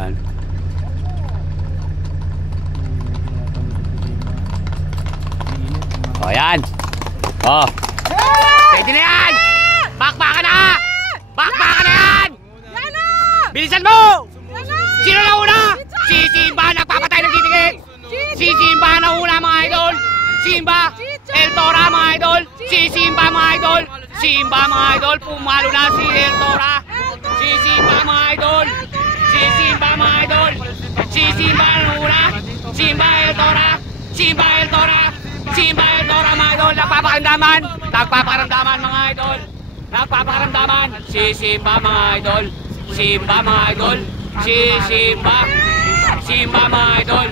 Yan. O yan. O. Pwede na yan. Bakbakan na. Bakbakan na yan. Bilisan mo. Sino na una? Si Simba nagpapatay ng titigig. Si Simba na una mga idol. Simba. El Tora mga idol. Si Simba mga idol. Simba mga idol. Pumalo na si El Tora. Si Simba mga idol. Si Simba mga idol. Si Simba na una. Simba El Tora. Simba El Tora. Simba El Tora mga idol. Nagpapakaramdaman. Nagpapakaramdaman mga idol. Nagpapakaramdaman. Si Simba mga idol. Simba mga idol. Si Simba. Simba mga idol.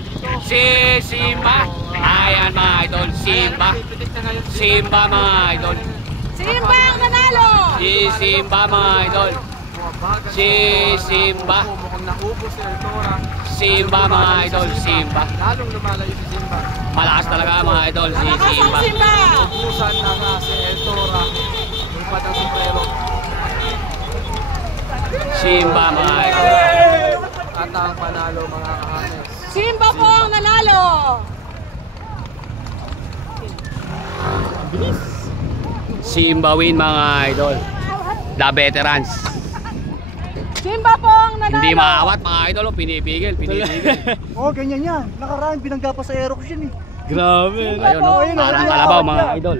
Si Simba. Ayan mga idol. Simba. Simba mga idol. Simba ang nanalo! Si Simba mga idol. Si Simba. Simba mga idol. Simba. Lalong lumalayo si Simba. Malakas talaga mga idol. Si Malakas ang Simba. Simba! Ubusan na nga si El Tora. Lupat ang sombrero. Simba mga idol. At ang panalo mga kahanes. Simba po ang nanalo! Simba win mga idol. The veterans. Simba po ang nanalo! Hindi maawat mga idol. Pinipigil. Oo, ganyan yan. Nakaraan, binangga pa sa Aerox yun eh. Grabe. Ayun o. Parang kalabaw mga idol.